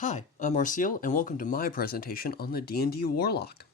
Hi, I'm Marcial, and welcome to my presentation on the D&D Warlock.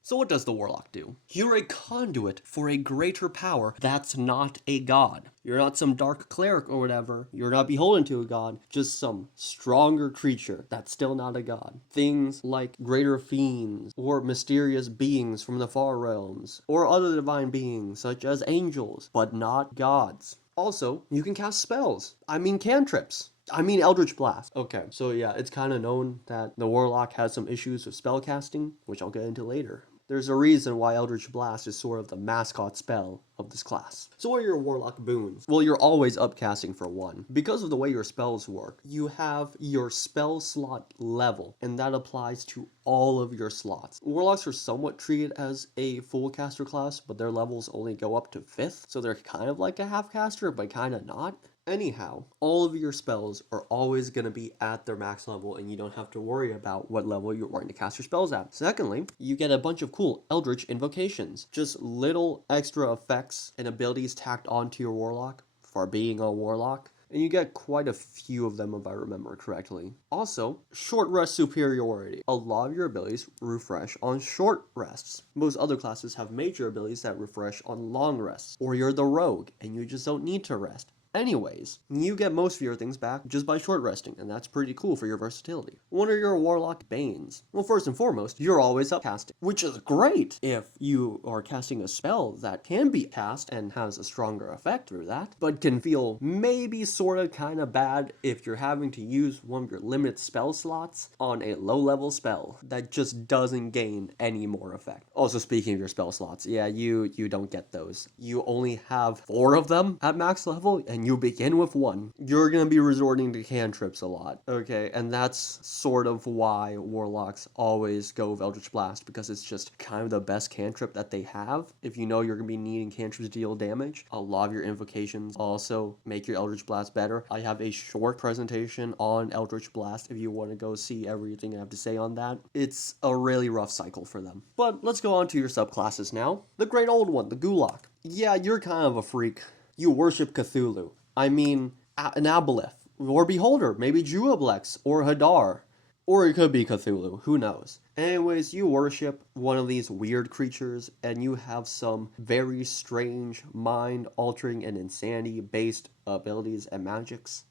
So what does the Warlock do? You're a conduit for a greater power that's not a god. You're not some dark cleric or whatever. You're not beholden to a god, just some stronger creature that's still not a god. Things like greater fiends, or mysterious beings from the far realms, or other divine beings such as angels, but not gods. Also, you can cast spells. I mean cantrips. Eldritch Blast. Okay, so yeah, it's kind of known that the Warlock has some issues with spell casting, which I'll get into later. There's a reason why Eldritch Blast is sort of the mascot spell of this class. So what are your Warlock boons? Well, you're always upcasting for one. Because of the way your spells work, you have your spell slot level, and that applies to all of your slots. Warlocks are somewhat treated as a full caster class, but their levels only go up to 5th, so they're kind of like a half caster, but kind of not. Anyhow, all of your spells are always going to be at their max level, and you don't have to worry about what level you're wanting to cast your spells at. Secondly, you get a bunch of cool Eldritch invocations. Just little extra effects and abilities tacked onto your Warlock for being a Warlock. And you get quite a few of them if I remember correctly. Also, short rest superiority. A lot of your abilities refresh on short rests. Most other classes have major abilities that refresh on long rests. Or you're the rogue and you just don't need to rest. Anyways, you get most of your things back just by short resting, and that's pretty cool for your versatility. What are your Warlock Banes? Well, first and foremost, you're always upcasting, which is great if you are casting a spell that can be cast and has a stronger effect through that, but can feel maybe sorta kinda bad if you're having to use one of your limited spell slots on a low-level spell that just doesn't gain any more effect. Also, speaking of your spell slots, yeah, you don't get those. You only have 4 of them at max level, and you begin with 1. You're gonna be resorting to cantrips a lot, okay? And that's sort of why Warlocks always go with Eldritch Blast, because it's just kind of the best cantrip that they have. If you know you're gonna be needing cantrips to deal damage, a lot of your invocations also make your Eldritch Blast better. I have a short presentation on Eldritch Blast if you want to go see everything I have to say on that. It's a really rough cycle for them. But let's go on to your subclasses now. The Great Old One, the Gulak. Yeah, you're kind of a freak. You worship Cthulhu. An Aboleth, or Beholder, maybe Juablex, or Hadar. Or it could be Cthulhu, who knows. Anyways, you worship one of these weird creatures, and you have some very strange, mind-altering and insanity-based abilities and magics.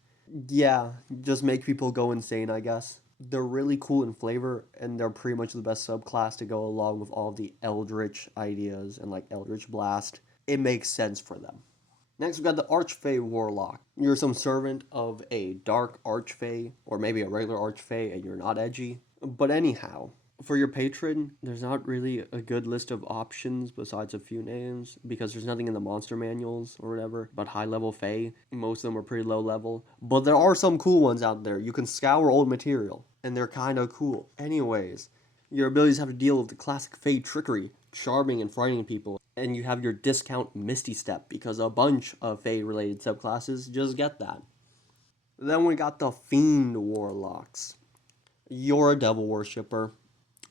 Yeah, just make people go insane, I guess. They're really cool in flavor, and they're pretty much the best subclass to go along with all the Eldritch ideas and like Eldritch Blast. It makes sense for them. Next, we've got the Archfey Warlock. You're some servant of a dark Archfey, or maybe a regular Archfey, and you're not edgy. But anyhow, for your patron, there's not really a good list of options besides a few names, because there's nothing in the monster manuals or whatever about high-level Fey. Most of them are pretty low level. But there are some cool ones out there. You can scour old material, and they're kind of cool. Anyways, your abilities have to deal with the classic Fey trickery, charming and frightening people. And you have your discount Misty Step, because a bunch of Fey-related subclasses just get that. Then we got the Fiend Warlocks. You're a Devil Worshipper,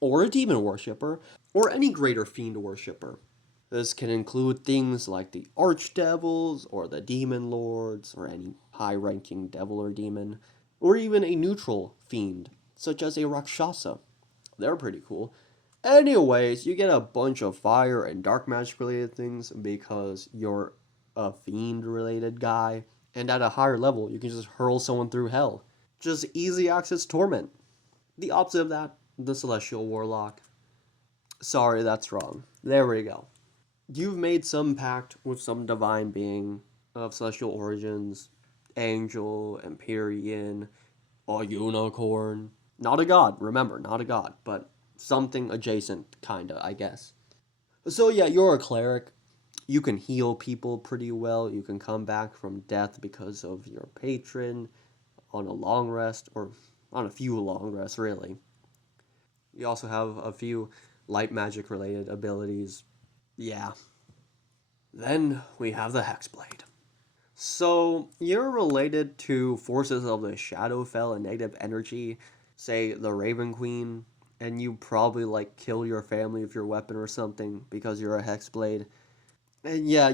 or a Demon Worshipper, or any greater Fiend Worshipper. This can include things like the Archdevils, or the Demon Lords, or any high-ranking devil or demon, or even a neutral Fiend, such as a Rakshasa. They're pretty cool. Anyways, you get a bunch of fire and dark magic related things because you're a fiend related guy. And at a higher level, you can just hurl someone through hell. Just easy access torment. The opposite of that, the Celestial Warlock. Sorry, that's wrong. There we go. You've made some pact with some divine being of celestial origins. Angel, Empyrean, a unicorn. Not a god, remember, not a god, but something adjacent, kinda, I guess. So yeah, you're a cleric. You can heal people pretty well. You can come back from death because of your patron on a long rest, or on a few long rests, really. You also have a few light magic related abilities. Yeah. Then we have the Hexblade. So, you're related to forces of the Shadowfell and negative energy, say the Raven Queen, and you probably like kill your family with your weapon or something because you're a Hexblade. And yeah,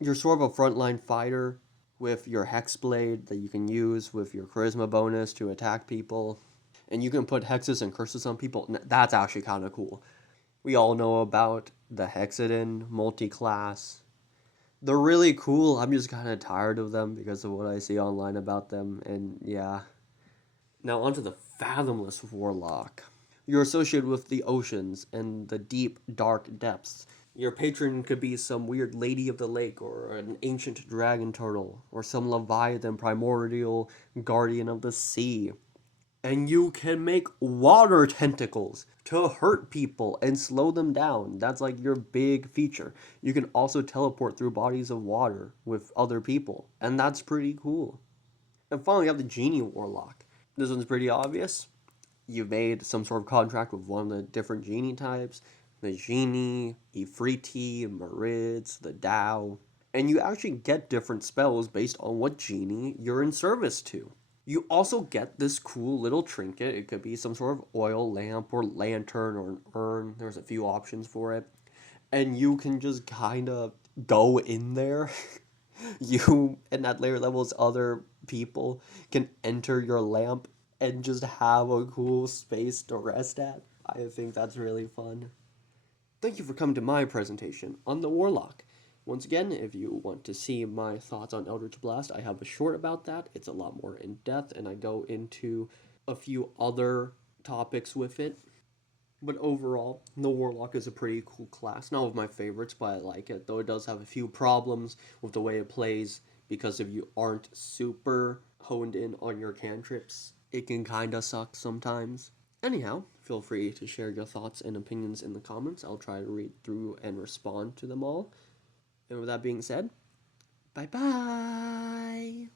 you're sort of a frontline fighter with your Hexblade that you can use with your charisma bonus to attack people. And you can put hexes and curses on people. That's actually kind of cool. We all know about the Hexadin multi-class. They're really cool. I'm just kind of tired of them because of what I see online about them. And yeah. Now onto the Fathomless Warlock. You're associated with the oceans and the deep, dark depths. Your patron could be some weird lady of the lake, or an ancient dragon turtle, or some leviathan primordial guardian of the sea. And you can make water tentacles to hurt people and slow them down. That's like your big feature. You can also teleport through bodies of water with other people, and that's pretty cool. And finally, we have the Genie Warlock. This one's pretty obvious. You've made some sort of contract with one of the different genie types, the Genie, Ifriti, Marids, the Tao, and you actually get different spells based on what genie you're in service to. You also get this cool little trinket. It could be some sort of oil lamp or lantern or an urn. There's a few options for it. And you can just kind of go in there. You and at later levels, other people can enter your lamp and just have a cool space to rest at. I think that's really fun. Thank you for coming to my presentation on the Warlock. Once again, if you want to see my thoughts on Eldritch Blast, I have a short about that. It's a lot more in depth, and I go into a few other topics with it. But overall, the Warlock is a pretty cool class. Not of my favorites, but I like it, though it does have a few problems with the way it plays, because if you aren't super honed in on your cantrips, it can kinda suck sometimes. Anyhow, feel free to share your thoughts and opinions in the comments. I'll try to read through and respond to them all. And with that being said, bye bye!